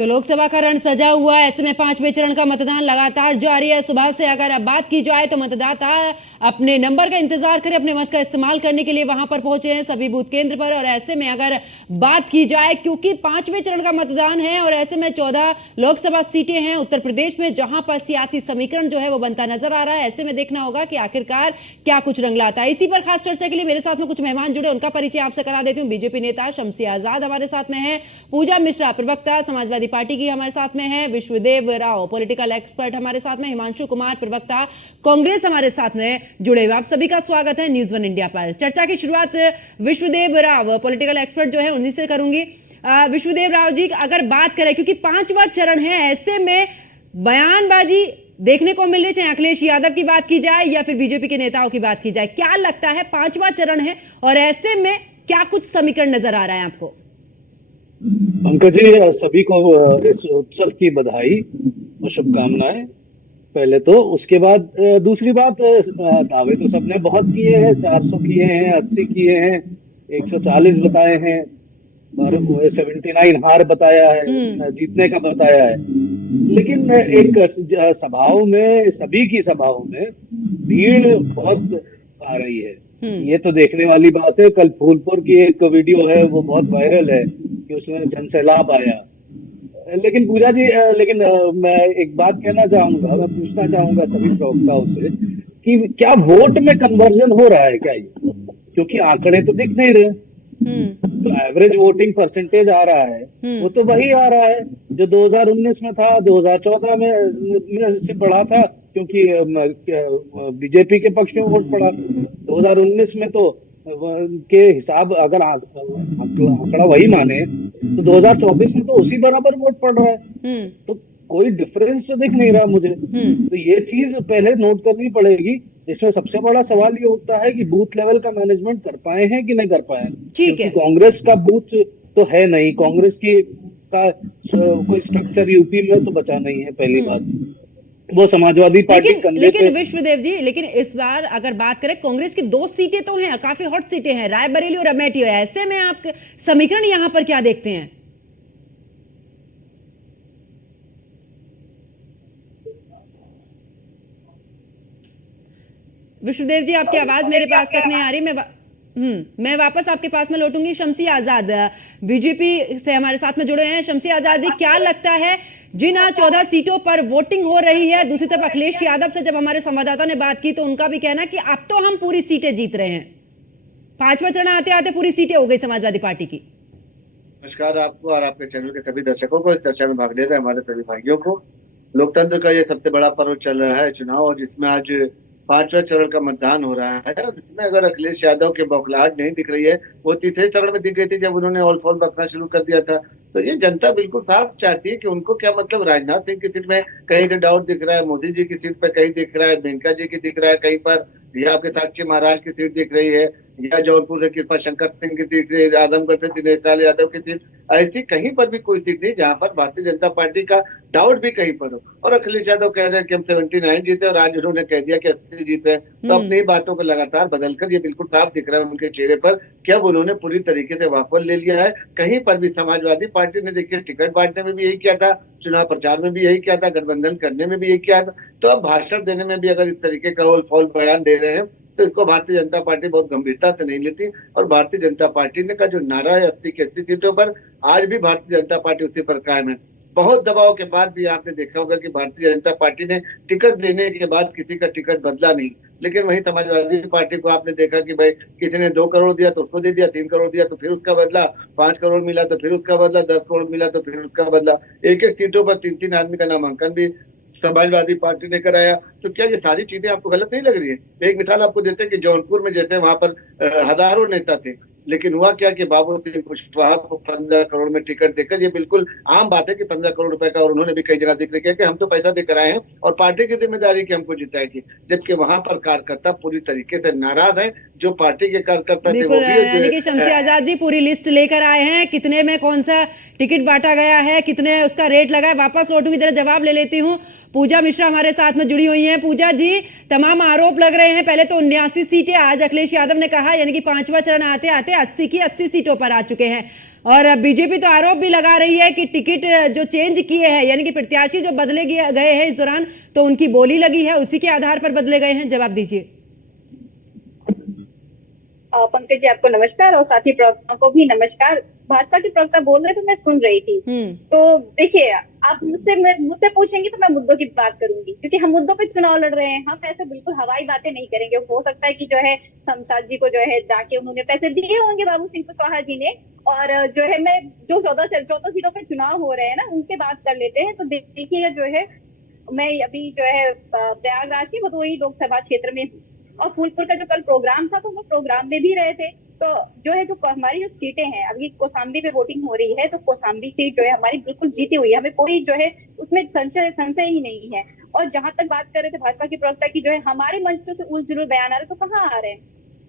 तो लोकसभा का रण सजा हुआ है। ऐसे में 5वें चरण का मतदान लगातार जारी है। सुबह से अगर अब बात की जाए तो मतदाता अपने नंबर का इंतजार करें, अपने मत का इस्तेमाल करने के लिए वहां पर पहुंचे हैं सभी बूथ केंद्र पर। और ऐसे में अगर बात की जाए, क्योंकि 5वें चरण का मतदान है और ऐसे में 14 लोकसभा सीटें हैं उत्तर प्रदेश में, जहां पर सियासी समीकरण जो है वो बनता नजर आ रहा है। ऐसे में देखना होगा कि आखिरकार क्या कुछ रंग लाता है। इसी पर खास चर्चा के लिए मेरे साथ में कुछ मेहमान जुड़े, उनका परिचय आपसे करा देती हूँ। बीजेपी नेता शम्सी आजाद हमारे साथ में है, पूजा मिश्रा प्रवक्ता समाजवादी पार्टी की हमारे साथ में है, विश्वदेव राव पॉलिटिकल एक्सपर्ट हमारे साथ में, हिमांशु कुमार प्रवक्ता कांग्रेस हमारे साथ में जुड़े हुए। आप सभी का स्वागत है न्यूज़ वन इंडिया पर। चर्चा की शुरुआत विश्वदेव राव पॉलिटिकल एक्सपर्ट जो है उन्हीं से करूंगी। विश्वदेव राव जी, अगर बात करें, क्योंकि 5वां चरण है, ऐसे में बयानबाजी देखने को मिल रही, चाहे अखिलेश यादव की बात की जाए या फिर बीजेपी के नेताओं की बात की जाए, क्या लगता है 5वां चरण है और ऐसे में क्या कुछ समीकरण नजर आ रहा है आपको? पंकज जी, सभी को इस उत्सव की बधाई और शुभकामनाएं पहले तो। उसके बाद दूसरी बात, दावे तो सबने बहुत किए हैं, 400 किए हैं, 80 किए हैं, 140 बताए हैं और 79 हार बताया है, जीतने का बताया है। लेकिन एक सभाओं में, सभी की सभाओं में भीड़ बहुत आ रही है, ये तो देखने वाली बात है। कल फूलपुर की एक वीडियो है, वो बहुत वायरल है कि उसमें जनसैलाब आया। लेकिन पूजा जी, मैं एक बात कहना चाहूंगा, मैं पूछना चाहूंगा सभी प्रवक्ताओं से कि क्या वोट में कन्वर्जन हो रहा है क्या ये? क्योंकि आंकड़े तो दिख नहीं रहे। तो एवरेज वोटिंग परसेंटेज आ रहा है वो तो वही आ रहा है जो 2019 में था, 2014 में से बढ़ा था, क्योंकि बीजेपी के पक्ष में वोट पड़ा। 2019 में तो के हिसाब अगर आंकड़ा वही माने तो 2024 में तो उसी बराबर वोट पड़ रहा है। तो कोई डिफरेंस तो दिख नहीं रहा मुझे। तो ये चीज पहले नोट करनी पड़ेगी। इसमें सबसे बड़ा सवाल ये उठता है कि बूथ लेवल का मैनेजमेंट कर पाए हैं कि नहीं कर पाए हैं। ठीक है। कांग्रेस का बूथ तो है नहीं, कांग्रेस की का कोई स्ट्रक्चर यूपी में तो बचा नहीं है, पहली बात। वो समाजवादी पार्टी लेकिन विश्वदेव जी, लेकिन इस बार अगर बात करें, कांग्रेस की 2 सीटें तो हैं, काफी हॉट सीटें हैं, रायबरेली और अमेठी। ऐसे में आप समीकरण यहां पर क्या देखते हैं? विश्वदेव जी, आपकी आवाज मेरे पास तक नहीं आ रही। मैं वापस आपके पास में लौटूंगी। शम्सी आजाद बीजेपी से हमारे साथ में जुड़े हैं। शम्सी आजाद जी, क्या लगता है जिन 14 सीटों पर वोटिंग हो रही है, दूसरी तरफ अखिलेश यादव से जब हमारे संवाददाता ने बात की तो उनका भी कहना कि अब तो हम पूरी सीटें जीत रहे हैं। 5वां चरण आते आते पूरी सीटें हो गई समाजवादी पार्टी की। नमस्कार आपको और आपके चैनल के सभी दर्शकों को, इस चर्चा में भाग ले रहे हमारे सभी भाइयों को। लोकतंत्र का ये सबसे बड़ा पर्व चल रहा है, चुनाव, और जिसमें आज 5वें चरण का मतदान हो रहा है। और इसमें अगर अखिलेश यादव की बौखलाहट नहीं दिख रही है, वो 3रे चरण में दिख गई थी जब उन्होंने ऑल फॉल बकना शुरू कर दिया था। तो ये जनता बिल्कुल साफ चाहती है कि उनको क्या मतलब, राजनाथ सिंह की सीट में कहीं से डाउट दिख रहा है, मोदी जी की सीट पे कहीं दिख रहा है, मेनका जी की दिख रहा है कहीं पर, या आपके साक्षी महाराज की सीट दिख रही है, या जौनपुर से कृपा शंकर सिंह की सीट, आजमगढ़ से दिनेश लाल यादव की सीट। ऐसी कहीं पर भी कोई सीट नहीं जहां पर भारतीय जनता पार्टी का डाउट भी कहीं पर हो। और अखिलेश यादव कह रहे हैं कि हम 79 जीते और आज उन्होंने कह दिया कि 80 जीते। तो अपनी बातों को लगातार बदलकर ये बिल्कुल साफ दिख रहा है उनके चेहरे पर कि अब उन्होंने पूरी तरीके से वापस ले लिया है। कहीं पर भी समाजवादी पार्टी ने देखिए टिकट बांटने में भी यही किया था, चुनाव प्रचार में भी यही किया था, गठबंधन करने में भी यही किया था। तो अब भाषण देने में भी अगर इस तरीके का ऑल फॉल बयान दे रहे हैं तो इसको भारतीय जनता पार्टी बहुत गंभीरता से नहीं लेती। और भारतीय जनता पार्टी ने का जो नारा है 80 की 80 सीटों पर, आज भी भारतीय जनता पार्टी उसी पर कायम है। बहुत दबाव के बाद भी आपने देखा होगा कि भारतीय जनता पार्टी ने टिकट देने के बाद किसी का टिकट बदला नहीं। लेकिन वही समाजवादी पार्टी को आपने देखा कि भाई किसी ने 2 करोड़ दिया तो उसको दे दिया, 3 करोड़ दिया तो फिर उसका बदला, 5 करोड़ मिला तो फिर उसका बदला, 10 करोड़ मिला तो फिर उसका बदला। एक एक सीटों पर 3-3 आदमी का नामांकन भी समाजवादी पार्टी ने कराया। तो क्या ये सारी चीजें आपको गलत नहीं लग रही है? एक मिसाल आपको देते हैं कि जौनपुर में जैसे वहां पर हजारों नेता थे, लेकिन हुआ क्या कि बाबू सिंह कुशवाहा को 15 करोड़ में टिकट देकर, ये बिल्कुल आम बात है कि 15 करोड़ रुपए का, और उन्होंने भी कई जगह जिक्र किया कि हम तो पैसा देकर आए हैं और पार्टी की जिम्मेदारी की हमको जिताएगी। जबकि वहां पर कार्यकर्ता पूरी तरीके से नाराज है। जो पार्टी के कार्यकर्ता थे वो भी, यानी कि शम्सी आजाद जी पूरी लिस्ट लेकर आए हैं, कितने में कौन सा टिकट बांटा गया है, कितने उसका रेट लगा है। वापस लौटूंगी, जरा जवाब ले लेती हूँ। पूजा मिश्रा हमारे साथ में जुड़ी हुई हैं। पूजा जी, तमाम आरोप लग रहे हैं। पहले तो 79 सीटें, आज अखिलेश यादव ने कहा, यानी कि 5वां चरण आते आते लगाते 80 की 80 सीटों पर आ चुके हैं। और बीजेपी तो आरोप भी लगा रही है कि टिकट जो चेंज किए हैं, यानी कि प्रत्याशी जो बदले गए हैं इस दौरान, तो उनकी बोली लगी है, उसी के आधार पर बदले गए हैं। जवाब दीजिए। पंकज जी, आपको नमस्कार और साथी प्रवक्ताओं को भी नमस्कार। भाजपा के प्रवक्ता बोल रहे थे, मैं सुन रही थी। तो देखिए, आप मुझसे पूछेंगे तो मैं मुद्दों की बात करूंगी, क्योंकि हम मुद्दों पे चुनाव लड़ रहे हैं। हम ऐसे बिल्कुल हवाई बातें नहीं करेंगे। हो सकता है कि जो है शमशाद जी को जो है जाके उन्होंने पैसे दिए होंगे बाबू सिंह कुशवाहा जी ने, और जो है मैं जो 14 सीटों पे चुनाव हो रहे हैं ना, उनके बात कर लेते हैं। तो देखिए जो है, मैं अभी जो है प्रयागराज की भदोही लोकसभा क्षेत्र में हूँ, और फूलपुर का जो कल प्रोग्राम था, तो हम प्रोग्राम में भी रहे थे। तो जो है, जो हमारी जो सीटें हैं, अभी कोसाम्बी पे वोटिंग हो रही है, तो कोसाम्बी सीट जो है हमारी बिल्कुल जीती हुई है। हमें कोई जो है उसमें संशय ही नहीं है। और जहां तक बात कर रहे थे भाजपा के प्रवक्ता की, जो है हमारे मंचों से उल जुलूल बयान आ रहे, तो कहाँ आ रहे हैं?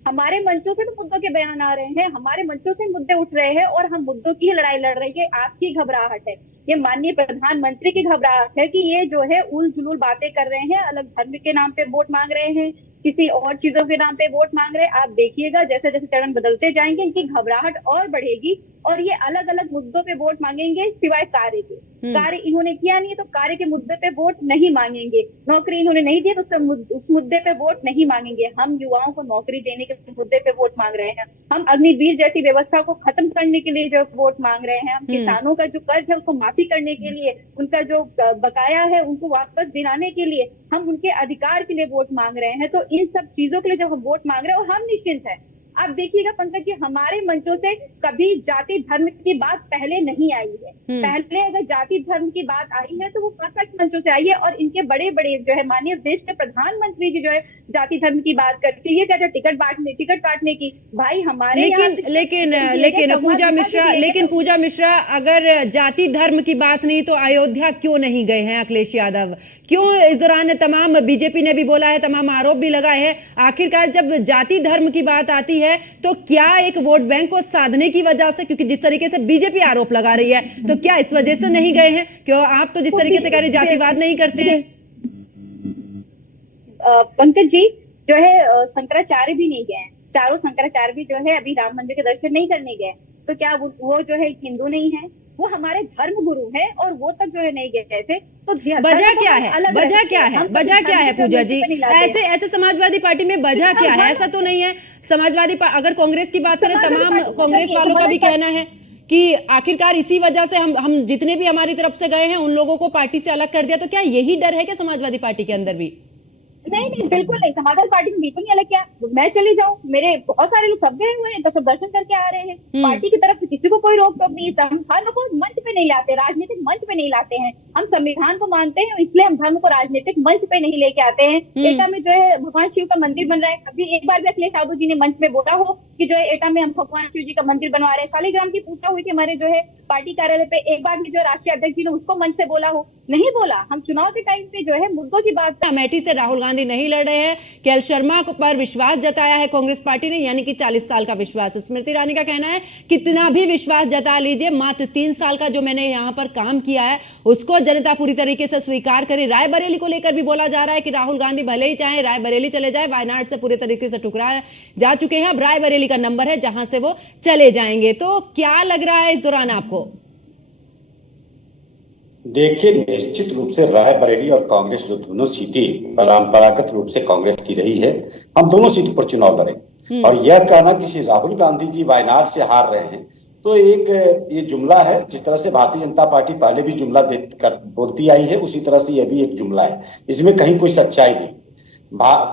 हमारे मंचों से तो मुद्दों के बयान आ रहे हैं, हमारे मंचों से मुद्दे उठ रहे हैं, और हम मुद्दों की लड़ाई लड़ रहे हैं। ये आपकी घबराहट है, ये माननीय प्रधानमंत्री की घबराहट है कि ये जो है उल जुलूल बातें कर रहे हैं, अलग धर्म के नाम पे वोट मांग रहे हैं, किसी और चीजों के नाम पे वोट मांग रहे हैं। आप देखिएगा, जैसे जैसे चरण बदलते जाएंगे, इनकी घबराहट और बढ़ेगी, और ये अलग अलग मुद्दों पे वोट मांगेंगे, सिवाय कार्य के। कार्य इन्होंने किया नहीं, तो कार्य के मुद्दे पे वोट नहीं मांगेंगे। नौकरी इन्होंने नहीं दी, तो उस मुद्दे पे वोट नहीं मांगेंगे। हम युवाओं को नौकरी देने के मुद्दे पे वोट मांग रहे हैं। हम अग्निवीर जैसी व्यवस्था को खत्म करने के लिए जो वोट मांग रहे हैं। हम किसानों का जो कर्ज है उसको माफी करने के लिए, उनका जो बकाया है उनको वापस दिलाने के लिए, हम उनके अधिकार के लिए वोट मांग रहे हैं। तो इन सब चीजों के लिए जब हम वोट मांग रहे हैं, और हम निश्चिंत हैं। आप देखिएगा पंकज जी, हमारे मंचों से कभी जाति धर्म की बात पहले नहीं आई है। पहले अगर जाति धर्म की बात आई है तो वो भाजपा के मंचों से आई है, और इनके बड़े बड़े जो है माननीय देश के प्रधानमंत्री जी जो है जाति धर्म की बात करते हैं। ये क्या टिकट काटने की? भाई हमारे लेकिन पूजा मिश्रा, अगर जाति धर्म की बात नहीं तो अयोध्या क्यों नहीं गए हैं अखिलेश यादव? क्यों इस दौरान तमाम बीजेपी ने भी बोला है, तमाम आरोप भी लगाए हैं, आखिरकार जब जाति धर्म की बात आती है तो क्या एक वोट बैंक को साधने की वजह से, क्योंकि जिस तरीके से बीजेपी आरोप लगा रही है, तो क्या इस वजह से नहीं गए हैं? क्यों आप तो जिस तरीके से कह रहे जातिवाद नहीं करते हैं। पंकज जी, जो है शंकराचार्य भी नहीं गए, चारों शंकराचार्य भी जो है अभी राम मंदिर के दर्शन नहीं करने गए। तो क्या वो जो है हिंदू नहीं है? वो हमारे धर्म गुरु हैं, और वो तक जो है नहीं गए थे। तो वजह क्या है? वजह क्या है पूजा जी? ऐसे समाजवादी पार्टी में वजह क्या है? ऐसा तो नहीं है समाजवादी अगर कांग्रेस की बात करें, तमाम कांग्रेस वालों का भी कहना है कि आखिरकार इसी वजह से हम जितने भी हमारी तरफ से गए हैं उन लोगों को पार्टी से अलग कर दिया। तो क्या यही डर है क्या समाजवादी पार्टी के अंदर भी? नहीं, बिल्कुल नहीं। समाजवादी पार्टी में बिल्कुल नहीं अलग। क्या मैं चली जाऊं? मेरे बहुत सारे लोग सब गए हुए हैं, तो सब दर्शन करके आ रहे हैं। पार्टी की तरफ से किसी को कोई रोक टोक नहीं। हम धर्म को मंच पे नहीं लाते, राजनीतिक मंच पे नहीं लाते हैं। हम संविधान को मानते हैं, इसलिए हम धर्म को राजनीतिक मंच पे नहीं लेके आते हैं। एटा में जो है भगवान शिव का मंदिर बन रहा है। कभी एक बार भी अखिलेश यादव जी ने मंच में बोला हो कि जो है एटा में हम भगवान शिव जी का मंदिर बनवा रहे हैं? शालिग्राम की पूजा हुई थी हमारे जो है पार्टी कार्यालय पे, एक बार भी जो राष्ट्रीय अध्यक्ष जी ने उसको मंच से बोला हो? नहीं बोला। हम चुनाव के टाइम पे जो है मुद्दों की बात। अमेठी से राहुल गांधी नहीं लड़ रहे हैं। केएल शर्मा पर विश्वास जताया है कांग्रेस पार्टी ने, यानी कि 40 साल का विश्वास। स्मृति ईरानी का कहना है कितना भी विश्वास जता लीजिए, मात्र 3 साल का जो मैंने यहाँ पर काम किया है उसको जनता पूरी तरीके से स्वीकार करे। रायबरेली को लेकर भी बोला जा रहा है कि राहुल गांधी भले ही चाहे रायबरेली चले जाए, वायनाड से पूरे तरीके से टुकराए जा चुके हैं। अब रायबरेली का नंबर है जहां से वो चले जाएंगे। तो क्या लग रहा है इस दौरान आपको? देखिए, निश्चित रूप से रायबरेली और कांग्रेस जो दोनों सीटें परंपरागत रूप से कांग्रेस की रही है, हम दोनों सीटों पर चुनाव लड़े। और यह कहना कि श्री राहुल गांधी जी वायनाड से हार रहे हैं, तो एक ये जुमला है। जिस तरह से भारतीय जनता पार्टी पहले भी जुमला बोलती आई है, उसी तरह से यह भी एक जुमला है। इसमें कहीं कोई सच्चाई नहीं।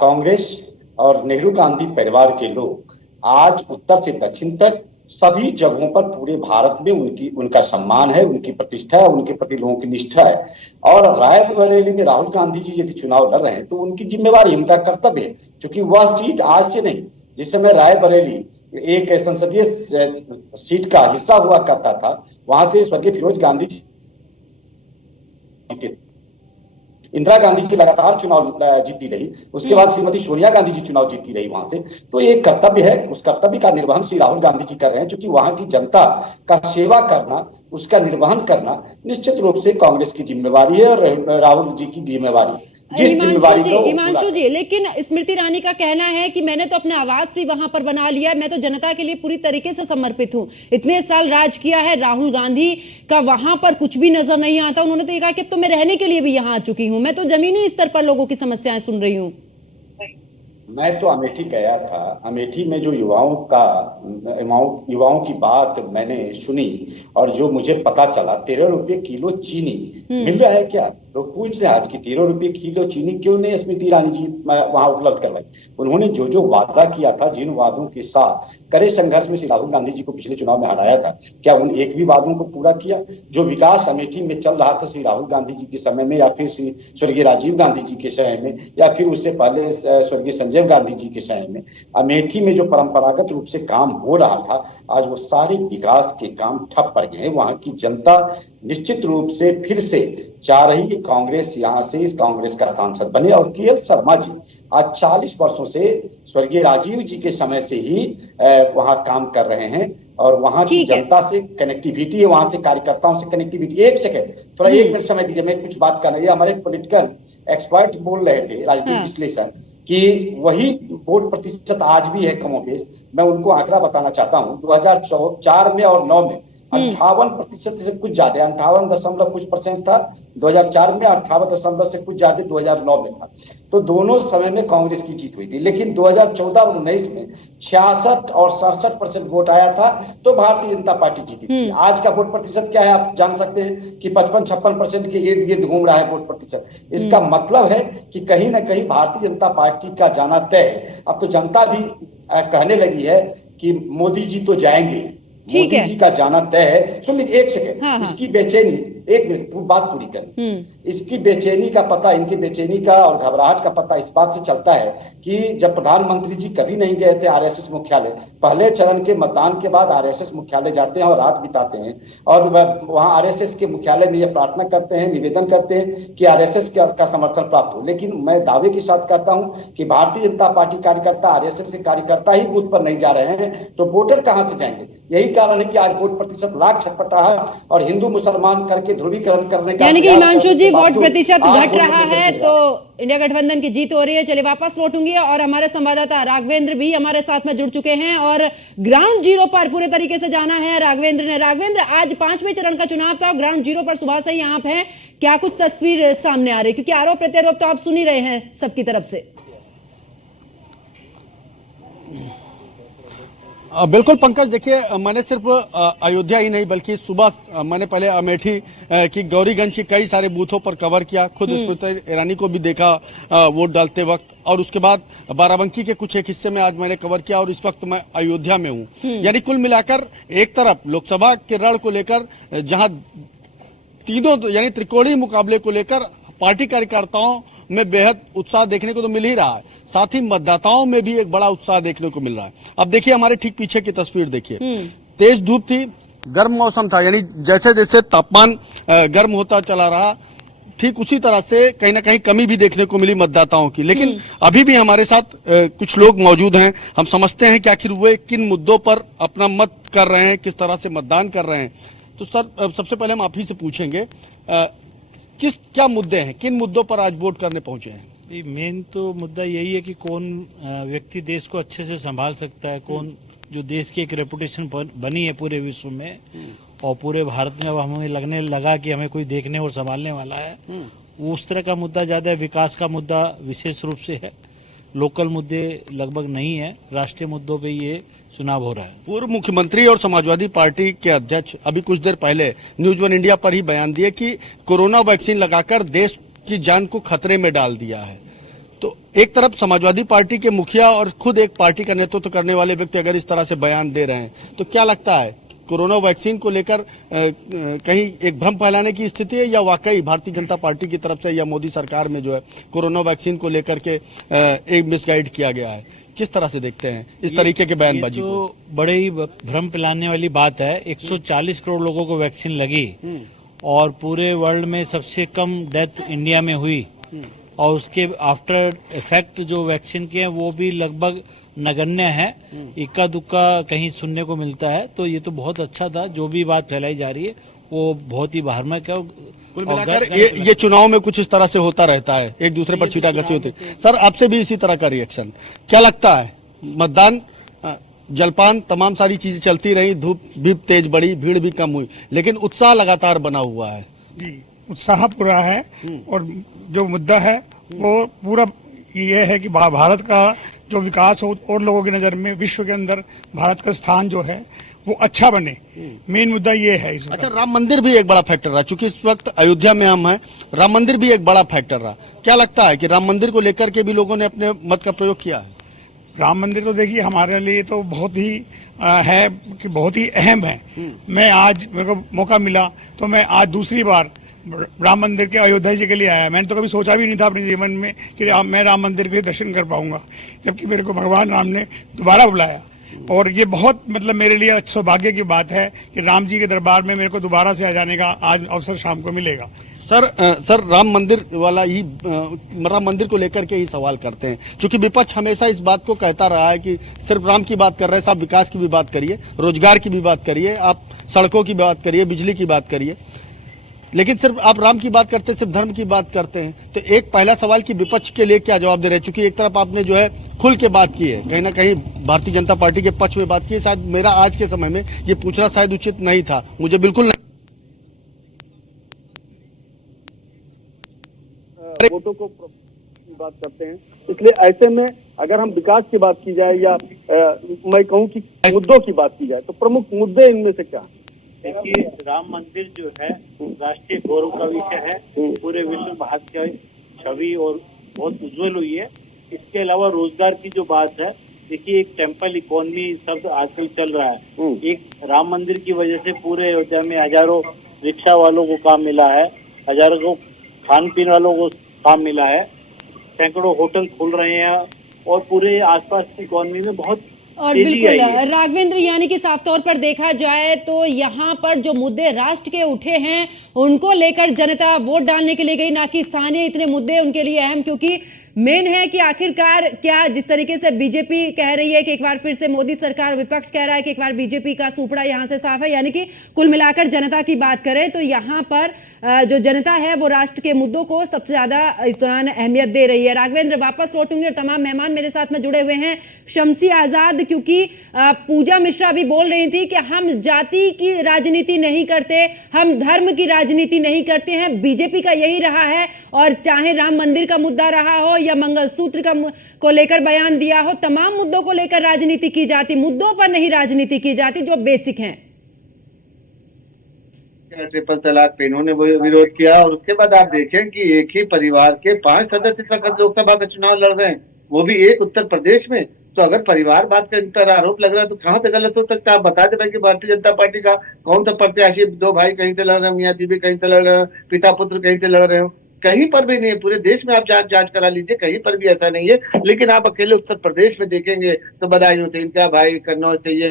कांग्रेस और नेहरू गांधी परिवार के लोग आज उत्तर से दक्षिण तक सभी जगहों पर पूरे भारत में उनका सम्मान है, उनकी प्रतिष्ठा है, उनके प्रति लोगों की निष्ठा है। और रायबरेली में राहुल गांधी जी यदि चुनाव लड़ रहे हैं तो उनकी जिम्मेवारी, उनका कर्तव्य है, क्योंकि वह सीट आज से नहीं, जिस समय रायबरेली एक संसदीय सीट का हिस्सा हुआ करता था, वहां से स्वर्गीय फिरोज गांधी जी, इंदिरा गांधी जी लगातार चुनाव जीती रही, उसके बाद श्रीमती सोनिया गांधी जी चुनाव जीती रही वहां से। तो एक कर्तव्य है, उस कर्तव्य का निर्वहन श्री राहुल गांधी जी कर रहे हैं, क्योंकि वहां की जनता का सेवा करना, उसका निर्वहन करना निश्चित रूप से कांग्रेस की जिम्मेवारी है और राहुल जी की जिम्मेवारी। जिस जिम्मेवारी को हिमांशु जी, लेकिन स्मृति ईरानी का कहना है कि मैंने तो अपना आवास भी वहां पर बना लिया है, मैं तो जनता के लिए पूरी तरीके से समर्पित हूं। इतने साल राज किया है राहुल गांधी का, वहां पर कुछ भी नजर नहीं आता। उन्होंने तो ये कहा कि तो मैं रहने के लिए भी यहाँ आ चुकी हूँ, मैं तो जमीनी स्तर पर लोगों की समस्याएं सुन रही हूँ। मैं तो अमेठी गया था। अमेठी में जो युवाओं की बात मैंने सुनी और जो मुझे पता चला, 13 रुपए किलो चीनी मिल रहा है क्या? लोग पूछ रहे हैं आज की 13 रुपए किलो चीनी क्यों नहीं स्मृति ईरानी जी वहां उपलब्ध करवाई? उन्होंने जो जो वादा किया था, जिन वादों के साथ कड़े संघर्ष में श्री राहुल गांधी जी को पिछले चुनाव में हराया था, क्या उन एक भी वादों को पूरा किया? जो विकास अमेठी में चल रहा था श्री राहुल गांधी जी के समय में, या फिर श्री स्वर्गीय राजीव गांधी जी के समय में, या फिर उससे पहले स्वर्गीय संजय गांधी जी के समय में, अमेठी में जो परंपरागत रूप से काम हो रहा था, आज वो सारे विकास के काम ठप पड़ गए हैं। वहां की जनता निश्चित रूप से फिर से चाह रही है कांग्रेस यहाँ से इस कांग्रेस का सांसद बने। और के एल शर्मा जी आज 40 वर्षों से स्वर्गीय राजीव जी के समय से ही वहां काम कर रहे हैं और वहां की जनता से कनेक्टिविटी है, वहां से कार्यकर्ताओं से कनेक्टिविटी। एक सेकंड, थोड़ा 1 मिनट समय दीजिए, मैं कुछ बात करना। ये हमारे पॉलिटिकल एक्सपर्ट बोल रहे थे, राजनीतिक विश्लेषण, कि वही वोट प्रतिशत आज भी है कमोबेश। मैं उनको आंकड़ा बताना चाहता हूँ। 2004 में और 9 में 58% से कुछ ज्यादा, 58 कुछ परसेंट था 2004 में, 58 से कुछ ज्यादा 2009 में था। तो दोनों समय में कांग्रेस की जीत हुई थी। लेकिन 2014 और 19 में 66 और 67% वोट आया था, तो भारतीय जनता पार्टी जीती थी। आज का वोट प्रतिशत क्या है आप जान सकते हैं कि 55-56% के इर्द गिर्द घूम रहा है वोट प्रतिशत। इसका मतलब है कि कहीं ना कहीं भारतीय जनता पार्टी का जाना तय है। अब तो जनता भी कहने लगी है कि मोदी जी तो जाएंगे, मोदी जी का जाना तय है। सुन लीजिए 1 सेकेंड। हाँ। इसकी बेचैनी, 1 मिनट बात पूरी करें। इसकी बेचैनी का पता, इनकी बेचैनी का और घबराहट का पता इस बात से चलता है कि जब प्रधानमंत्री जी कभी नहीं गए थे आरएसएस मुख्यालय, पहले चरण के मतदान के बाद आरएसएस मुख्यालय जाते हैं और रात बिताते हैं और वहां आरएसएस के मुख्यालय में यह प्रार्थना करते हैं, निवेदन करते हैं कि आरएसएस का समर्थन प्राप्त हो। लेकिन मैं दावे के साथ कहता हूं कि भारतीय जनता पार्टी कार्यकर्ता, आरएसएस के कार्यकर्ता ही बूथ पर नहीं जा रहे हैं, तो वोटर कहां से जाएंगे? यही कारण है कि आज वोट प्रतिशत लाख छटपटाहट और हिंदू मुसलमान करके ध्रुवीकरण करने का, यानी कि हिमांशु जी वोट प्रतिशत घट रहा है तो इंडिया गठबंधन की जीत हो रही है। चलिए वापस लौटूंगी और हमारे संवाददाता राघवेंद्र भी हमारे साथ में जुड़ चुके हैं और ग्राउंड जीरो पर पूरे तरीके से जाना है राघवेंद्र ने। राघवेंद्र, आज 5वें चरण का चुनाव था, ग्राउंड जीरो पर सुबह से ही आप हैं, क्या कुछ तस्वीर सामने आ रही है? क्योंकि आरोप प्रत्यारोप तो आप सुन ही रहे हैं सबकी तरफ से। बिल्कुल पंकज, देखिए मैंने सिर्फ अयोध्या ही नहीं बल्कि सुबह मैंने पहले अमेठी की गौरीगंज की कई सारे बूथों पर कवर किया, खुद स्मृति ईरानी को भी देखा वोट डालते वक्त, और उसके बाद बाराबंकी के कुछ एक हिस्से में आज मैंने कवर किया और इस वक्त मैं अयोध्या में हूँ। यानी कुल मिलाकर एक तरफ लोकसभा के रण को लेकर जहां तीनों यानी त्रिकोणीय मुकाबले को लेकर पार्टी कार्यकर्ताओं में बेहद उत्साह देखने को तो मिल ही रहा है, साथ ही मतदाताओं में भी एक बड़ा उत्साह देखने को मिल रहा है। अब देखिए हमारे ठीक पीछे की तस्वीर देखिए, तेज धूप थी, गर्म मौसम था, यानी जैसे जैसे तापमान गर्म होता चला रहा, ठीक उसी तरह से कहीं ना कहीं कमी भी देखने को मिली मतदाताओं की। लेकिन अभी भी हमारे साथ कुछ लोग मौजूद हैं, हम समझते हैं कि आखिर वे किन मुद्दों पर अपना मत कर रहे हैं, किस तरह से मतदान कर रहे हैं। तो सर सबसे पहले हम आप ही से पूछेंगे क्या मुद्दे हैं, किन मुद्दों पर आज वोट करने पहुंचे हैं? मेन तो मुद्दा यही है कि कौन व्यक्ति देश को अच्छे से संभाल सकता है, कौन जो देश की एक रेपुटेशन बनी है पूरे विश्व में और पूरे भारत में अब हमें लगने लगा कि हमें कोई देखने और संभालने वाला है, उस तरह का मुद्दा ज्यादा है। विकास का मुद्दा विशेष रूप से है, लोकल मुद्दे लगभग नहीं है, राष्ट्रीय मुद्दों पे ये चुनाव हो रहा है। पूर्व मुख्यमंत्री और समाजवादी पार्टी के अध्यक्ष अभी कुछ देर पहले न्यूज वन इंडिया पर ही बयान दिए कि कोरोना वैक्सीन लगाकर देश की जान को खतरे में डाल दिया है। तो एक तरफ समाजवादी पार्टी के मुखिया और खुद एक पार्टी का नेतृत्व करने वाले व्यक्ति अगर इस तरह से बयान दे रहे हैं, तो क्या लगता है कोरोना वैक्सीन को लेकर कहीं एक भ्रम फैलाने की स्थिति है, या वाकई भारतीय जनता पार्टी की तरफ से या मोदी सरकार में जो है कोरोना वैक्सीन को लेकर के एक मिसगाइड किया गया है? किस तरह से देखते हैं इस तरीके के बयानबाजी को? तो बड़े ही भ्रम फैलाने वाली बात है। 140 करोड़ लोगों को वैक्सीन लगी और पूरे वर्ल्ड में सबसे कम डेथ इंडिया में हुई, और उसके आफ्टर इफेक्ट जो वैक्सीन के हैं वो भी लगभग नगण्य है, इक्का दुक्का कहीं सुनने को मिलता है। तो ये तो बहुत अच्छा था, जो भी बात फैलाई जा रही है वो बहुत ही भ्रामक है। कुल मिलाकर ये चुनाव में कुछ इस तरह से होता रहता है, एक दूसरे पर छींटाकशी होती है। सर आपसे भी इसी तरह का रिएक्शन क्या लगता है? मतदान जलपान तमाम सारी चीजें चलती रही, धूप भी तेज बढ़ी, भीड़ भी कम हुई, लेकिन उत्साह लगातार बना हुआ है। जी, उत्साह पूरा है और जो मुद्दा है वो पूरा ये है कि भारत का जो विकास हो और लोगों की नजर में विश्व के अंदर भारत का स्थान जो है वो अच्छा बने, मेन मुद्दा ये है इसका। अच्छा, राम मंदिर भी एक बड़ा फैक्टर रहा, क्योंकि इस वक्त अयोध्या में हम हैं, राम मंदिर भी एक बड़ा फैक्टर रहा। क्या लगता है कि राम मंदिर को लेकर के भी लोगों ने अपने मत का प्रयोग किया है? राम मंदिर तो देखिए हमारे लिए तो बहुत ही है कि बहुत ही अहम है। मैं आज मेरे को मौका मिला तो मैं आज दूसरी बार राम मंदिर के अयोध्या जी के लिए आया। मैंने तो कभी सोचा भी नहीं था अपने जीवन में कि मैं राम मंदिर के दर्शन कर पाऊंगा, जबकि मेरे को भगवान राम ने दोबारा बुलाया और ये बहुत मतलब मेरे लिए सौभाग्य की बात है कि राम जी के दरबार में मेरे को दोबारा से आ जाने का आज अवसर शाम को मिलेगा। सर राम मंदिर वाला ही राम मंदिर को लेकर के ही सवाल करते हैं, क्योंकि विपक्ष हमेशा इस बात को कहता रहा है कि सिर्फ राम की बात कर रहे हैं, साहब विकास की भी बात करिए, रोजगार की भी बात करिए, आप सड़कों की बात करिए, बिजली की बात करिए, लेकिन सिर्फ आप राम की बात करते हैं, सिर्फ धर्म की बात करते हैं। तो एक पहला सवाल कि विपक्ष के लिए क्या जवाब दे रहे हैं, क्योंकि एक तरफ आपने जो है खुल के बात की है, कहीं ना कहीं भारतीय जनता पार्टी के पक्ष में बात की है। शायद मेरा आज के समय में ये पूछना शायद उचित नहीं था, मुझे बिल्कुल वोटों को बात करते हैं, इसलिए ऐसे में अगर हम विकास की बात की जाए या मैं कहूँ कि मुद्दों की बात की जाए तो प्रमुख मुद्दे इनमें से क्या? देखिए, राम मंदिर जो है राष्ट्रीय गौरव का विषय है, पूरे विश्व में भारत की छवि और बहुत उज्जवल हुई है। इसके अलावा रोजगार की जो बात है, देखिए एक टेम्पल इकोनॉमी शब्द आजकल चल रहा है। एक राम मंदिर की वजह से पूरे अयोध्या में हजारों रिक्शा वालों को काम मिला है, हजारों को खान पीने वालों को काम मिला है, सैकड़ों होटल खुल रहे हैं और पूरे आसपास की इकोनॉमी में बहुत और बिल्कुल राघवेंद्र, यानी कि साफ तौर पर देखा जाए तो यहाँ पर जो मुद्दे राष्ट्र के उठे हैं उनको लेकर जनता वोट डालने के लिए गई, ना कि स्थानीय इतने मुद्दे उनके लिए अहम, क्योंकि मेन है कि आखिरकार क्या जिस तरीके से बीजेपी कह रही है कि एक बार फिर से मोदी सरकार, विपक्ष कह रहा है कि एक बार बीजेपी का सुपड़ा यहाँ से साफ है, यानी कि कुल मिलाकर जनता की बात करें तो यहाँ पर जो जनता है वो राष्ट्र के मुद्दों को सबसे ज्यादा इस दौरान अहमियत दे रही है। राघवेंद्र, वापस लौटूंगी और तमाम मेहमान मेरे साथ में जुड़े हुए हैं। शम्सी आजाद, क्योंकि पूजा मिश्रा भी बोल रही थी कि हम जाति की राजनीति नहीं करते, हम धर्म की राजनीति नहीं करते हैं, बीजेपी का यही रहा है, और चाहे राम मंदिर का मुद्दा रहा हो या मंगलसूत्र का को लेकर बयान दिया हो, तमाम मुद्दों को लेकर राजनीति की जाती, मुद्दों पर नहीं राजनीति की जाती जो बेसिक हैं। ट्रिपल तलाक पे इन्होंने विरोध किया और उसके बाद आप देखें कि एक ही परिवार के 5 सदस्य इस वक्त लोकसभा का चुनाव लड़ रहे हैं, वो भी एक उत्तर प्रदेश में। तो अगर परिवार बात का इन पर आरोप लग रहा है तो कहाँ से गलत हो सकता है? आप बता दें कि भारतीय जनता पार्टी का कौन सा प्रत्याशी, 2 भाई कहीं से लड़ रहे हैं, मियाँ बीबी कहीं से लड़ रहे हैं, पिता पुत्र कहीं से लड़ रहे हो, कहीं पर भी नहीं है। पूरे देश में आप जांच करा लीजिए, कहीं पर भी ऐसा नहीं है। लेकिन आप अकेले उत्तर प्रदेश में देखेंगे तो बदायूं से इनका भाई, कन्नौज से ये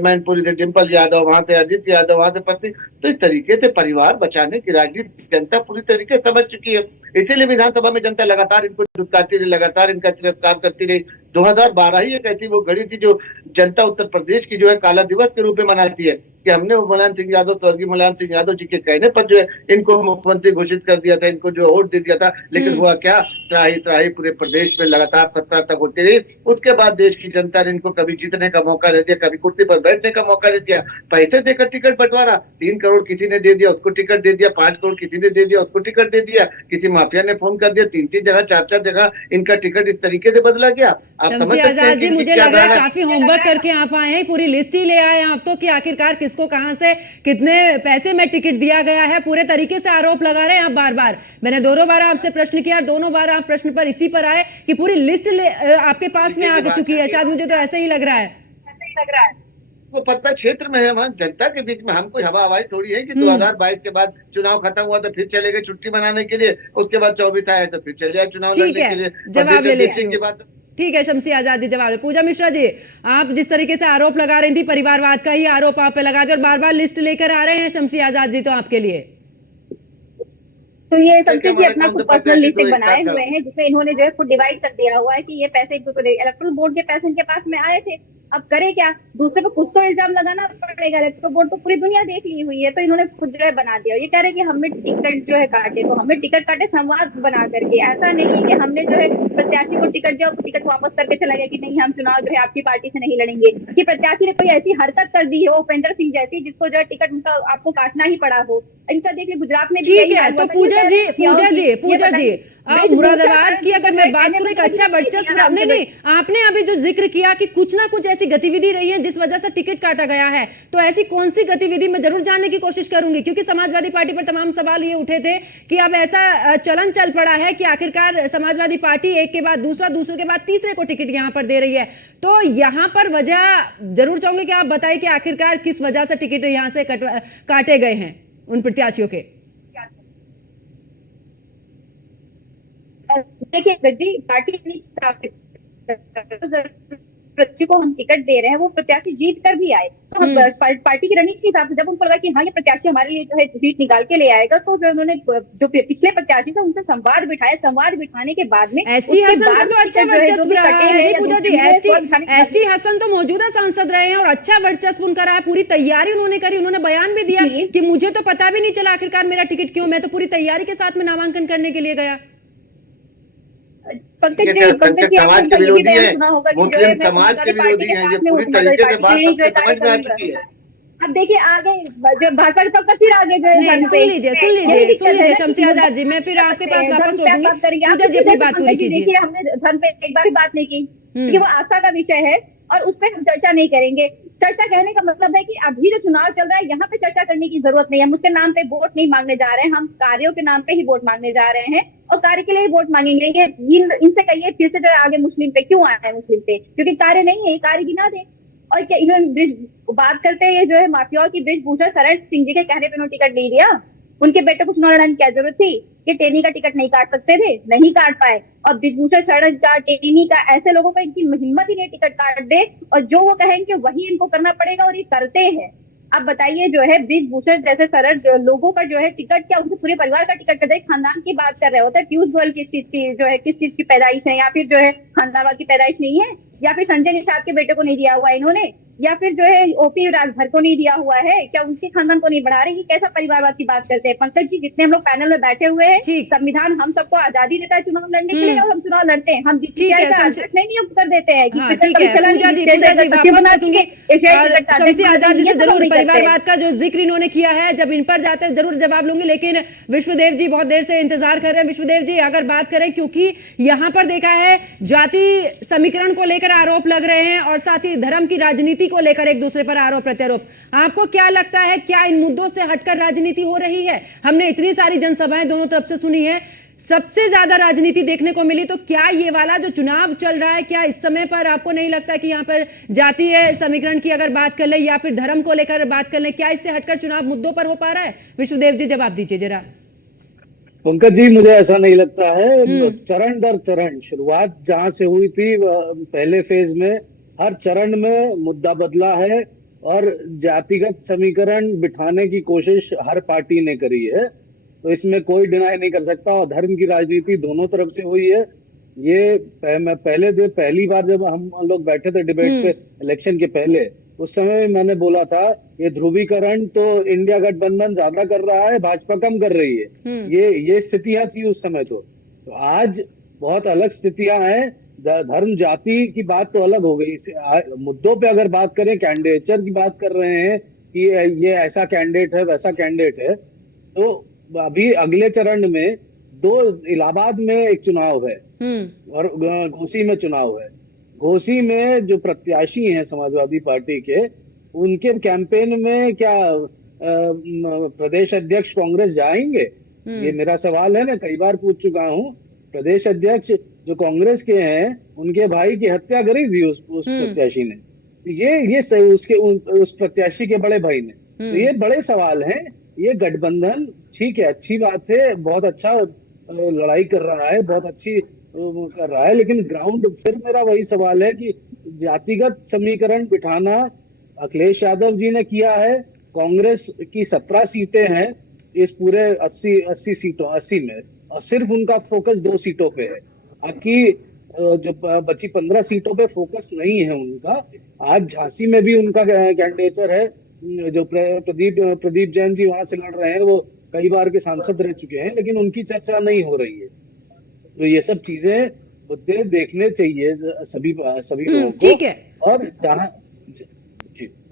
मैनपुरी से डिम्पल यादव, वहां से अजित यादव, वहां से प्रतीक। तो इस तरीके से परिवार बचाने की राजनीति जनता पूरी तरीके से समझ चुकी है। इसीलिए विधानसभा में जनता लगातार इनको दुत्कारती रही, लगातार इनका तिरस्कार करती रही। 2012 ही एक ऐसी वो घड़ी थी जो जनता उत्तर प्रदेश की जो है काला दिवस के रूप में मनाती है कि हमने मुलायम सिंह यादव, स्वर्गीय मुलायम सिंह यादव जी के कहने पर जो है इनको मुख्यमंत्री घोषित कर दिया था, इनको जो वोट दे दिया था। लेकिन हुआ क्या, त्राही त्राही पूरे प्रदेश में लगातार 17 तक होती रही। उसके बाद देश की जनता ने इनको कभी जीतने का मौका नहीं दिया, कभी कुर्सी पर बैठने का मौका नहीं दिया। पैसे देकर टिकट बंटवारा, 3 करोड़ किसी ने दे दिया, उसको टिकट दे दिया, 5 करोड़ किसी ने दे दिया, उसको टिकट दे दिया, किसी माफिया ने फोन कर दिया, 3-3 जगह 4-4 जगह इनका टिकट इस तरीके से बदला गया। आप समझ सकते हैं जी, मुझे लग रहा है काफी होमवर्क करके आप आए हैं, पूरी लिस्ट ही ले आए आप तो कि आखिरकार किसको कहां से कितने पैसे में टिकट दिया गया है, पूरे तरीके से आरोप लगा रहे हैं आप बार बार। मैंने दोनों बार आपसे प्रश्न किया, दोनों बार आप प्रश्न पर इसी पर आए कि पूरी लिस्ट आपके पास में आ चुकी है। शायद मुझे तो ऐसा ही लग रहा है। वो पता क्षेत्र में है, वहाँ जनता के बीच में। हम कोई हवा हवाई थोड़ी है कि 2022 के बाद चुनाव खत्म हुआ तो फिर चले गए छुट्टी मनाने के लिए, उसके बाद 24 आया तो फिर चले जाए चुनाव लड़ने के लिए। जवाब ले लेती हूं। ठीक है शम्सी आजाद जी, जवाब। पूजा मिश्रा जी, आप जिस तरीके से आरोप लगा रही थी, परिवारवाद का ही आरोप आप पे लगा दिया और बार बार लिस्ट लेकर आ रहे हैं शम्सी आजाद जी तो आपके लिए। तो ये शम्सी जी अपना खुद पर्सनल लिस्ट बनाए हुए हैं जिसमें इन्होंने जो है खुद डिवाइड कर दिया हुआ है कि ये पैसे इलेक्टोरल बोर्ड के पैसे इनके पास में आए थे। अब करे क्या, दूसरे पे कुछ तो इल्जाम लगाना पड़ेगा। इलेक्ट्रोल बोर्ड तो पूरी दुनिया देख ली हुई है, तो इन्होंने खुद जो है बना दिया। ये कह रहे हैं कि हमने टिकट जो है काटे, तो हमने टिकट काटे संवाद बना करके। ऐसा नहीं है कि हमने जो है प्रत्याशी को टिकट दिया, टिकट वापस करके चला गया कि नहीं हम चुनाव जो है आपकी पार्टी से नहीं लड़ेंगे। कि प्रत्याशी ने कोई ऐसी हरकत कर दी है उपेंद्र सिंह जैसी, जिसको जो है टिकट उनका आपको काटना ही पड़ा हो। इनका देखिए गुजरात में भी ठीक यही है। हाल तो हुआ था। पूजा जी, ये पूजा जी, वेशभूषा मुरादाबाद की अगर मैं बात करूं, एक मैंने अच्छा वर्चस्व, नहीं नहीं, आपने अभी जो जिक्र किया कि कुछ ना कुछ ऐसी गतिविधि रही है जिस वजह से टिकट काटा गया है, तो ऐसी कौन सी गतिविधि मैं जरूर जानने की कोशिश करूंगी, क्योंकि समाजवादी पार्टी पर तमाम सवाल ये उठे थे कि अब ऐसा चलन चल पड़ा है कि आखिरकार समाजवादी पार्टी एक के बाद दूसरा, दूसरे के बाद तीसरे को टिकट यहां पर दे रही है। तो यहां पर वजह जरूर चाहूंगे कि आप बताइए कि आखिरकार किस वजह से टिकट यहां से काटे गए हैं उन प्रत्याशियों के। देखिए जी, पार्टी के हिसाब से प्रत्याशी को हम टिकट दे रहे हैं, वो प्रत्याशी जीत कर भी आए, तो हम पार्टी की रणनीति के हिसाब से जब उनको लगा कि हाँ ये प्रत्याशी हमारे लिए जो है सीट निकाल के ले आएगा, तो जो उन्होंने जो पिछले प्रत्याशी थे उनसे संवाद बिठाया। संवाद बिठाने के बाद में एसटी हसन का तो अच्छा वर्चस्व रहा है पूजा जी। एसटी हसन तो मौजूदा सांसद रहे हैं और अच्छा वर्चस्व उनका रहा है। पूरी तैयारी उन्होंने करी, उन्होंने बयान भी दिया कि मुझे तो पता भी नहीं चला आखिरकार मेरा टिकट क्यों, मैं तो पूरी तैयारी के साथ में नामांकन करने के लिए गया। पंकज समाज के विरोधी है, मुस्लिम समाज के विरोधी है, ये पूरी तरीके से बात सबको समझ में आ चुकी है। अब देखिए आगे भाजपा का फिर आगे जो है सुन लीजिए शमसी आजाद जी, मैं फिर आपके पास वापस लौटूंगी। पूजा जी अपनी बात पूरी कीजिए। देखिए हमने धर्म पे एक बार भी बात नहीं की, क्योंकि वो आस्था का विषय है और उस पर हम चर्चा नहीं करेंगे। चर्चा कहने का मतलब है कि अभी जो चुनाव चल रहा है यहाँ पे चर्चा करने की जरूरत नहीं है। हम उसके नाम पे वोट नहीं मांगने जा रहे हैं, हम कार्यों के नाम पे ही वोट मांगने जा रहे हैं और कार्य के लिए वोट मांगेंगे। ये इनसे कहिए फिर से जो है आगे मुस्लिम पे क्यों आया है, मुस्लिम पे, क्योंकि कार्य नहीं है, कार्य गिना दे। और क्या इन्होंने बात करते हैं जो है माफिया की ब्रिजभूषण शरण सिंह जी के कहने पे उन्होंने टिकट नहीं दिया। उनके बेटे को चुनाव लड़ने की क्या जरूरत थी कि टेनी का टिकट नहीं काट सकते थे, नहीं काट पाए। और ब्रिजभूषण शरण का, टेनी का, ऐसे लोगों का इनकी हिम्मत ही नहीं टिकट काट दे, और जो वो कहेंगे वही इनको करना पड़ेगा और ये करते हैं। अब बताइए जो है ब्रिजभूषण जैसे सरल लोगों का जो है टिकट, क्या उनके पूरे परिवार का टिकट कट जाए? खानदान की बात कर रहे होते हैं। पीयूष गोयल किस चीज की जो है, किस चीज की पैदाइश है, या फिर जो है खानदान की पैदाइश नहीं है, या फिर संजय निषाद के बेटे को नहीं दिया हुआ इन्होंने, या फिर जो है ओपी राजभर को नहीं दिया हुआ है, क्या उनके खानदान को नहीं बढ़ा रहे? ये कैसा परिवारवाद की बात करते हैं? पंकज जी, जितने हम लोग पैनल में बैठे हुए हैं, संविधान हम सबको आजादी देता है चुनाव लड़ने के लिए और हम चुनाव लड़ते हैं। हम नहीं नियुक्त कर देते हैं। शमसी आजाद जी से जरूर परिवारवाद का जो जिक्र इन्होंने किया है, जब इन पर जाते हैं जरूर जवाब लूंगी, लेकिन विश्वदेव जी बहुत देर से इंतजार कर रहे हैं। विश्वदेव जी अगर बात करें, क्योंकि यहाँ पर देखा है जाति समीकरण को लेकर आरोप लग रहे हैं और साथ ही धर्म की राजनीति को लेकर एक दूसरे पर आरोप प्रत्यारोप, आपको क्या लगता है क्या इन मुद्दों से हटकर राजनीति हो रही है? हमने इतनी सारी जनसभाएं दोनों तरफ से सुनी है, सबसे ज्यादा राजनीति देखने को मिली, तो क्या ये वाला जो चुनाव चल रहा है, क्या इस समय पर आपको नहीं लगता कि यहाँ पर जातीय समीकरण की अगर बात कर ले या फिर धर्म को लेकर बात कर ले, क्या इससे हटकर चुनाव मुद्दों पर हो पा रहा है? विश्वदेव जी जवाब दीजिए जरा। पंकज जी, मुझे ऐसा नहीं लगता है। चरण दर चरण शुरुआत जहां से हुई थी पहले फेज में, हर चरण में मुद्दा बदला है और जातिगत समीकरण बिठाने की कोशिश हर पार्टी ने करी है, तो इसमें कोई डिनाई नहीं कर सकता। और धर्म की राजनीति दोनों तरफ से हुई है। ये पहली बार जब हम लोग बैठे थे डिबेट पे इलेक्शन के पहले, उस समय मैंने बोला था ये ध्रुवीकरण तो इंडिया गठबंधन ज्यादा कर रहा है, भाजपा कम कर रही है। ये स्थितियां थी उस समय। तो आज बहुत अलग स्थितियां हैं। धर्म जाति की बात तो अलग हो गई। मुद्दों पे अगर बात करें, कैंडिडेचर की बात कर रहे हैं कि ये ऐसा कैंडिडेट है, वैसा कैंडिडेट है, तो अभी अगले चरण में इलाहाबाद में एक चुनाव है और घोसी में चुनाव है। घोसी में जो प्रत्याशी हैं समाजवादी पार्टी के, उनके कैंपेन में क्या प्रदेश अध्यक्ष कांग्रेस जाएंगे? ये मेरा सवाल है, मैं कई बार पूछ चुका हूँ। प्रदेश अध्यक्ष जो कांग्रेस के हैं, उनके भाई की हत्या करी थी उस प्रत्याशी ने, ये उस प्रत्याशी के बड़े भाई ने। तो ये बड़े सवाल हैं। ये गठबंधन ठीक है, अच्छी बात है, बहुत अच्छा लड़ाई कर रहा है, बहुत अच्छी कर रहा है, लेकिन ग्राउंड, फिर मेरा वही सवाल है कि जातिगत समीकरण बिठाना अखिलेश यादव जी ने किया है। कांग्रेस की 17 सीटें हैं इस पूरे 80 में, और सिर्फ उनका फोकस 2 सीटों पे है। बाकी जो बची 15 सीटों पे फोकस नहीं है उनका। आज झांसी में भी उनका कैंडिडेचर है, जो प्रदीप जैन जी वहां से लड़ रहे हैं, वो कई बार के सांसद रह चुके हैं, लेकिन उनकी चर्चा नहीं हो रही है। तो ये सब चीजें मुद्दे देखने चाहिए सभी लोगों को। ठीक है, और जहाँ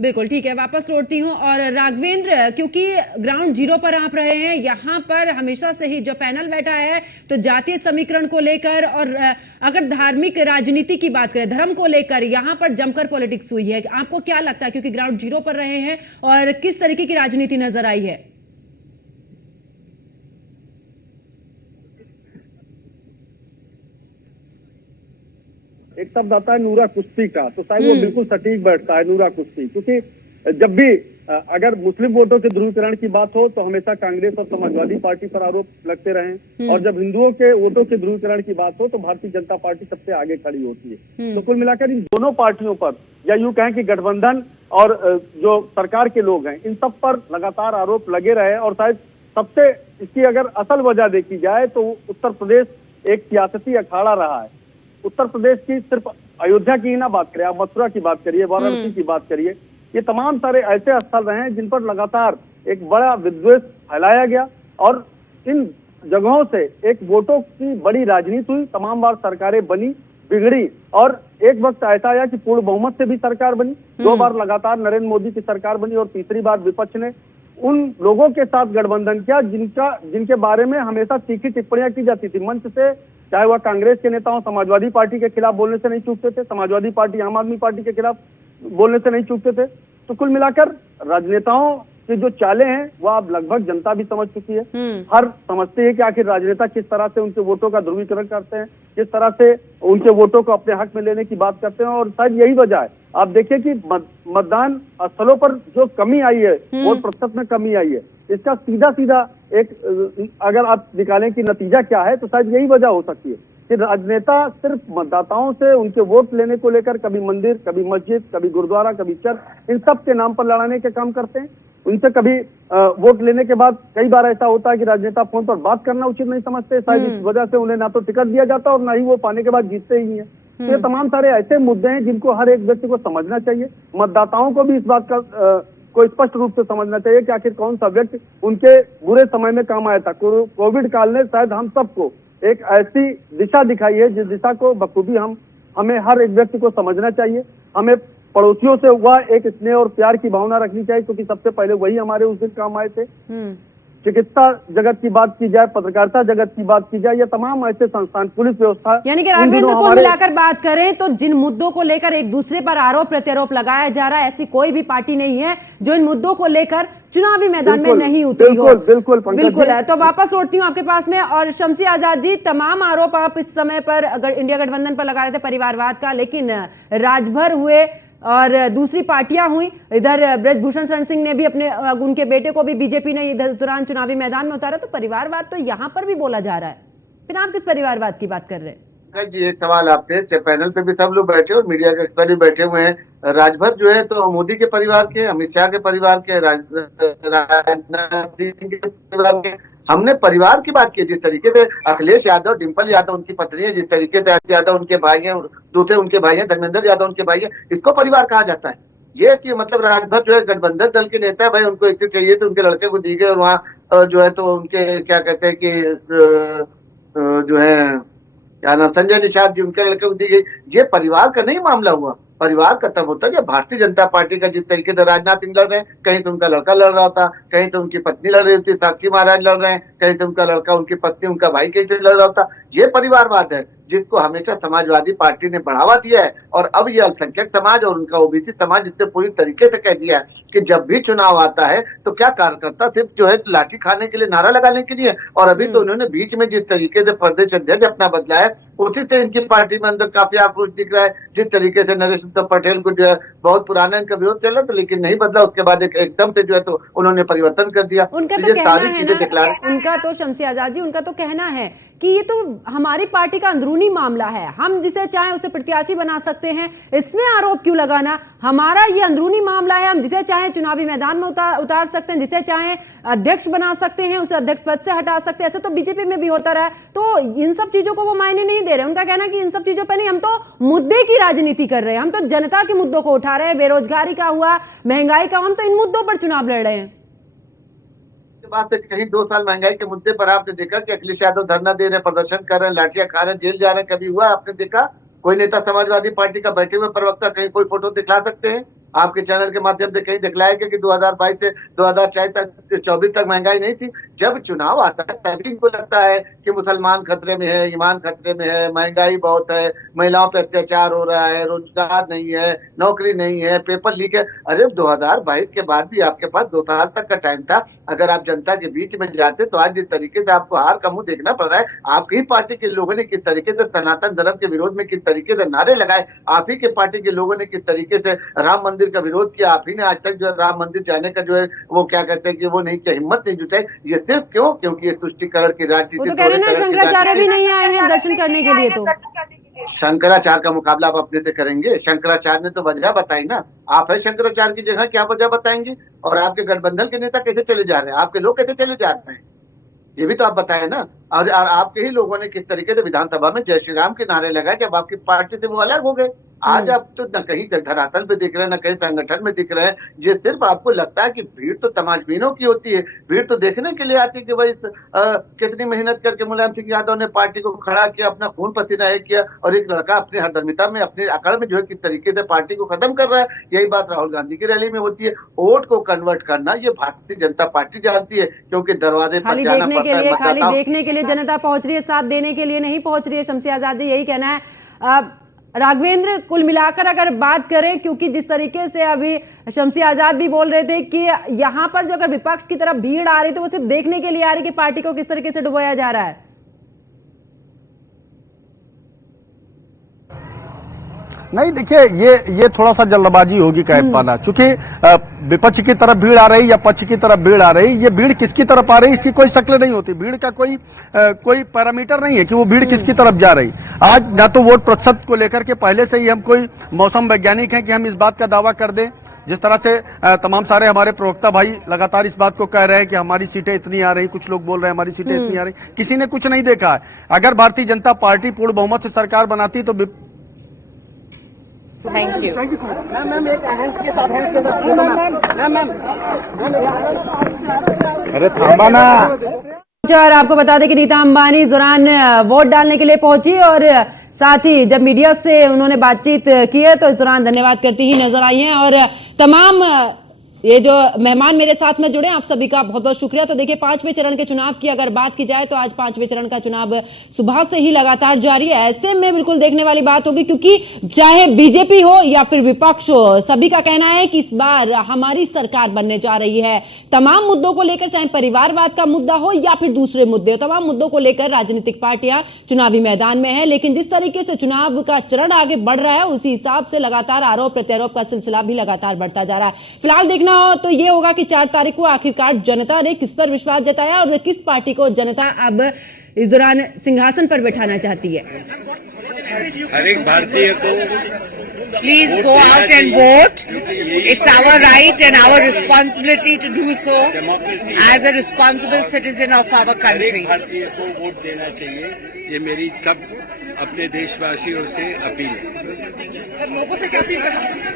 बिल्कुल ठीक है, वापस लौटती हूँ। और राघवेंद्र, क्योंकि ग्राउंड जीरो पर आप रहे हैं, यहाँ पर हमेशा से ही जो पैनल बैठा है तो जातीय समीकरण को लेकर और अगर धार्मिक राजनीति की बात करें, धर्म को लेकर यहाँ पर जमकर पॉलिटिक्स हुई है। आपको क्या लगता है, क्योंकि ग्राउंड जीरो पर रहे हैं, और किस तरीके की राजनीति नजर आई है? एक शब्द आता है नूरा कुश्ती का, तो शायद वो बिल्कुल सटीक बैठता है, नूरा कुश्ती। क्योंकि जब भी अगर मुस्लिम वोटों के ध्रुवीकरण की बात हो तो हमेशा कांग्रेस और समाजवादी पार्टी पर आरोप लगते रहे, और जब हिंदुओं के वोटों के ध्रुवीकरण की बात हो तो भारतीय जनता पार्टी सबसे आगे खड़ी होती है। तो कुल मिलाकर इन दोनों पार्टियों पर, या यूं कहें कि गठबंधन और जो सरकार के लोग हैं, इन सब पर लगातार आरोप लगे रहे। और शायद सबसे इसकी अगर असल वजह देखी जाए तो उत्तर प्रदेश एक सियासती अखाड़ा रहा है। उत्तर प्रदेश की सिर्फ अयोध्या की ही ना बात करें, आप मथुरा की बात करिए, वाराणसी की बात करिए, ये तमाम सारे ऐसे स्थल रहे हैं जिन पर लगातार एक बड़ा विद्वेष फैलाया गया, और इन जगहों से एक वोटों की बड़ी राजनीति हुई। तमाम बार सरकारें बनी, बिगड़ी, और एक वक्त ऐसा आया कि पूर्ण बहुमत से भी सरकार बनी। 2 बार लगातार नरेंद्र मोदी की सरकार बनी, और तीसरी बार विपक्ष ने उन लोगों के साथ गठबंधन किया जिनके बारे में हमेशा तीखी टिप्पणियां की जाती थी मंच से, चाहे वह कांग्रेस के नेताओं, समाजवादी पार्टी के खिलाफ बोलने से नहीं चूकते थे, समाजवादी पार्टी आम आदमी पार्टी के खिलाफ बोलने से नहीं चूकते थे। तो कुल मिलाकर राजनेताओं की जो चालें हैं वह अब लगभग जनता भी समझ चुकी है। हर समझते हैं कि आखिर राजनेता किस तरह से उनके वोटों का ध्रुवीकरण करते हैं, किस तरह से उनके वोटों को अपने हक में लेने की बात करते हैं। और शायद यही वजह है, आप देखिए कि मतदान स्थलों पर जो कमी आई है, वोट प्रतिशत में कमी आई है, इसका सीधा एक अगर आप निकालें कि नतीजा क्या है, तो शायद यही वजह हो सकती है कि राजनेता सिर्फ मतदाताओं से उनके वोट लेने को लेकर कभी मंदिर, कभी मस्जिद, कभी गुरुद्वारा, कभी चर्च, इन सब के नाम पर लड़ाने के काम करते हैं। उनसे कभी वोट लेने के बाद कई बार ऐसा होता है कि राजनेता फोन पर बात करना उचित नहीं समझते, शायद इस वजह से उन्हें ना तो टिकट दिया जाता और ना ही वो पाने के बाद जीतते ही हैं। तो ये तमाम सारे ऐसे मुद्दे हैं जिनको हर एक व्यक्ति को समझना चाहिए। मतदाताओं को भी इस बात का को स्पष्ट रूप से समझना चाहिए कि आखिर कौन सा व्यक्ति उनके बुरे समय में काम आया था। कोविड काल ने शायद हम सबको एक ऐसी दिशा दिखाई है जिस दिशा को बखूबी हमें हर एक व्यक्ति को समझना चाहिए। हमें पड़ोसियों से वह एक स्नेह और प्यार की भावना रखनी चाहिए, क्योंकि सबसे पहले वही हमारे उस दिन काम आए थे। चिकित्सा जगत की बात की जाए, पत्रकारिता जगत की बात की जाए, या तमाम ऐसे संस्थान, पुलिस व्यवस्था, यानी कि राघवेंद्र को मिलाकर बात करें तो जिन मुद्दों को लेकर एक दूसरे पर आरोप प्रत्यारोप लगाया जा रहा है, ऐसी कोई भी पार्टी नहीं है जो इन मुद्दों को लेकर चुनावी मैदान में नहीं उतरी हो। बिल्कुल है। तो वापस लौटती हूँ आपके पास में। और शमसी आजाद जी, तमाम आरोप आप इस समय पर अगर इंडिया गठबंधन पर लगा रहे थे परिवारवाद का, लेकिन राजभर हुए और दूसरी पार्टियां हुई। इधर ब्रजभूषण शरण सिंह ने भी उनके बेटे को भी बीजेपी ने इस दौरान चुनावी मैदान में उतारा। तो परिवारवाद तो यहाँ पर भी बोला जा रहा है, फिर आप किस परिवारवाद की बात कर रहे हैं? जी, एक सवाल आपसे, पैनल पे भी सब लोग बैठे और मीडिया के एक्सपर्ट भी बैठे हुए हैं। राजभर जो है तो मोदी के परिवार के, अमित शाह के परिवार के, राजनाथ सिंह के परिवार के। हमने परिवार की बात की। जिस तरीके से अखिलेश यादव, डिम्पल यादव उनकी पत्नी है, जिस तरीके से अखिलेश यादव उनके भाई हैं, दूसरे उनके भाई हैं, धर्मेंद्र यादव उनके भाई हैं, इसको परिवार कहा जाता है? ये कि मतलब राजभर जो है गठबंधन दल के नेता है, भाई उनको एक सीट चाहिए तो उनके लड़के को दी गई, और वहाँ जो है तो उनके क्या कहते हैं कि जो है क्या नाम, संजय निषाद जी, उनके लड़के को दी गई। ये परिवार का नहीं मामला हुआ। परिवार का तब होता है भारतीय जनता पार्टी का, जिस तरीके से राजनाथ सिंह लड़ रहे हैं, कहीं से उनका लड़का लड़ रहा होता, कहीं से उनकी पत्नी लड़ रही होती, साक्षी महाराज लड़ रहे हैं, कहीं से उनका लड़का, उनकी पत्नी, उनका भाई कहीं से लड़ रहा होता। ये परिवारवाद है जिसको हमेशा समाजवादी पार्टी ने बढ़ावा दिया है। और अब ये अल्पसंख्यक समाज और उनका ओबीसी समाज इसने पूरी तरीके से कह दिया है कि जब भी चुनाव आता है तो क्या कार्यकर्ता सिर्फ जो है लाठी खाने के लिए, नारा लगाने के लिए। और अभी तो उन्होंने बीच में जिस तरीके से प्रदेश अध्यक्ष अपना बदला है, उसी से इनकी पार्टी में अंदर काफी आक्रोश दिख रहा है। जिस तरीके से नरेश पटेल को जो है बहुत पुराना इनका विरोध चल रहा था, लेकिन नहीं बदला, उसके बाद एकदम से जो है तो उन्होंने परिवर्तन कर दिया। उनका तो कहना है ना, उनका तो शमसी आजाद जी, उनका तो कहना है कि ये तो हमारी पार्टी का अंदरूनी मामला है, हम जिसे चाहें उसे प्रत्याशी बना सकते हैं, इसमें आरोप क्यों लगाना? हमारा ये अंदरूनी मामला है, हम जिसे चाहें चुनावी मैदान में उतार सकते हैं, जिसे चाहें अध्यक्ष बना सकते हैं, उसे अध्यक्ष पद से हटा सकते हैं। ऐसे तो बीजेपी में भी होता रहा है। तो इन सब चीजों को वो मायने नहीं दे रहे। उनका कहना है कि इन सब चीजों पर नहीं, हम तो मुद्दे की राजनीति कर रहे हैं, हम तो जनता के मुद्दों को उठा रहे हैं, बेरोजगारी का हुआ, महंगाई का, हम तो इन मुद्दों पर चुनाव लड़ रहे हैं। बात है कि कहीं 2 साल महंगाई के मुद्दे पर आपने देखा कि अखिलेश यादव धरना दे रहे हैं, प्रदर्शन कर रहे हैं, लाठियां खा रहे हैं, जेल जा रहे हैं? कभी हुआ आपने देखा? कोई नेता समाजवादी पार्टी का बैठे हुए प्रवक्ता कहीं कोई फोटो दिखला सकते हैं? आपके चैनल के माध्यम से कहीं दिखलाया कि 2022 से 2024 तक महंगाई नहीं थी? जब चुनाव आता है तभी इनको लगता है कि मुसलमान खतरे में है, ईमान खतरे में है, महंगाई बहुत है, महिलाओं पे अत्याचार हो रहा है, रोजगार नहीं है, नौकरी नहीं है, पेपर लीक है। अरे 2022 के बाद भी आपके पास 2 साल तक का टाइम था। अगर आप जनता के बीच में जाते तो आज जिस तरीके से आपको हार का मुंह देखना पड़ रहा है, आपकी ही पार्टी के लोगों ने किस तरीके से सनातन धर्म के विरोध में किस तरीके से नारे लगाए, आप ही के पार्टी के लोगों ने किस तरीके से राम मंदिर का विरोध किया, आप ही ने आज तक जो राम मंदिर जाने का जो है वो क्या कहते हैं कि वो नहीं किया, हिम्मत नहीं जुटाई। ये सिर्फ क्यों? क्योंकि ये तुष्टिकरण की राजनीति। तो कह रहे ना शंकराचार्य भी नहीं आए हैं दर्शन करने के लिए। तो शंकराचार्य का मुकाबला आप अपने से करेंगे? शंकराचार्य ने तो वजह बताई ना। आप है शंकराचार्य की जगह, क्या वजह बताएंगे? और आपके गठबंधन के नेता कैसे चले जा रहे हैं, आपके लोग कैसे चले जा रहे हैं, ये भी तो आप बताए ना। और आपके ही लोगों ने किस तरीके से विधानसभा में जय श्री राम के नारे लगाए जब आपकी पार्टी से वो अलग हो गए। आज आप तो न कहीं धरातल पे दिख रहे हैं, न कहीं संगठन में दिख रहे हैं। ये सिर्फ आपको लगता है कि भीड़ तो तमाशबीनों की होती है, भीड़ तो देखने के लिए आती है कि भाई कितनी मेहनत करके मुलायम सिंह यादव ने पार्टी को खड़ा किया, अपना खून पसीना एक किया, और एक लड़का अपनी हरदर्मिता में, अपने अकड़ में जो है किस तरीके से पार्टी को खत्म कर रहा है। यही बात राहुल गांधी की रैली में होती है। वोट को कन्वर्ट करना ये भारतीय जनता पार्टी जानती है, क्योंकि दरवाजे पर जाना पड़ता है। खाली देखने के लिए जनता पहुंच रही है, साथ देने के लिए नहीं पहुंच रही है। शमसी आजाद यही कहना है। राघवेंद्र, कुल मिलाकर अगर बात करें, क्योंकि जिस तरीके से अभी शमसी आजाद भी बोल रहे थे कि यहाँ पर जो अगर विपक्ष की तरफ भीड़ आ रही तो वो सिर्फ देखने के लिए आ रही कि पार्टी को किस तरीके से डुबोया जा रहा है। नहीं, देखिए ये थोड़ा सा जल्दबाजी होगी कह पाना, क्योंकि विपक्ष की तरफ भीड़ आ रही या पक्ष की तरफ भीड़ आ रही, ये भीड़ किसकी तरफ आ रही इसकी कोई शक्ल नहीं होती। भीड़ का कोई पैरामीटर नहीं है कि वो भीड़ किसकी तरफ जा रही। आज ना तो वोट प्रतिशत को लेकर के पहले से ही हम कोई मौसम वैज्ञानिक हैं कि हम इस बात का दावा कर दें, जिस तरह से तमाम सारे हमारे प्रवक्ता भाई लगातार इस बात को कह रहे हैं कि हमारी सीटें इतनी आ रही, कुछ लोग बोल रहे हैं हमारी सीटें इतनी आ रही। किसी ने कुछ नहीं देखा है। अगर भारतीय जनता पार्टी पूर्ण बहुमत से सरकार बनाती तो थैंक यू। अरे थांबा ना। और आपको बता दें कि नीता अंबानी इस दौरान वोट डालने के लिए पहुंची और साथ ही जब मीडिया से उन्होंने बातचीत की है तो इस दौरान धन्यवाद करती ही नजर आई हैं। और तमाम ये जो मेहमान मेरे साथ में जुड़े, आप सभी का बहुत बहुत शुक्रिया। तो देखिए, 5वें चरण के चुनाव की अगर बात की जाए तो आज 5वें चरण का चुनाव सुबह से ही लगातार जारी है। ऐसे में बिल्कुल देखने वाली बात होगी, क्योंकि चाहे बीजेपी हो या फिर विपक्ष हो, सभी का कहना है कि इस बार हमारी सरकार बनने जा रही है। तमाम मुद्दों को लेकर, चाहे परिवारवाद का मुद्दा हो या फिर दूसरे मुद्दे, तमाम मुद्दों को लेकर राजनीतिक पार्टियां चुनावी मैदान में है। लेकिन जिस तरीके से चुनाव का चरण आगे बढ़ रहा है, उसी हिसाब से लगातार आरोप प्रत्यारोप का सिलसिला भी लगातार बढ़ता जा रहा है। फिलहाल देखना हो तो ये होगा कि 4 तारीख को आखिरकार जनता ने किस पर विश्वास जताया और किस पार्टी को जनता अब इस दौरान सिंहासन पर बैठाना चाहती है। हर एक भारतीय को Please go out and vote. It's our right and our responsibility to do so as a responsible citizen of our her country. एक भारतीय को वोट देना चाहिए, ये मेरी सब अपने देशवासियों से अपील है।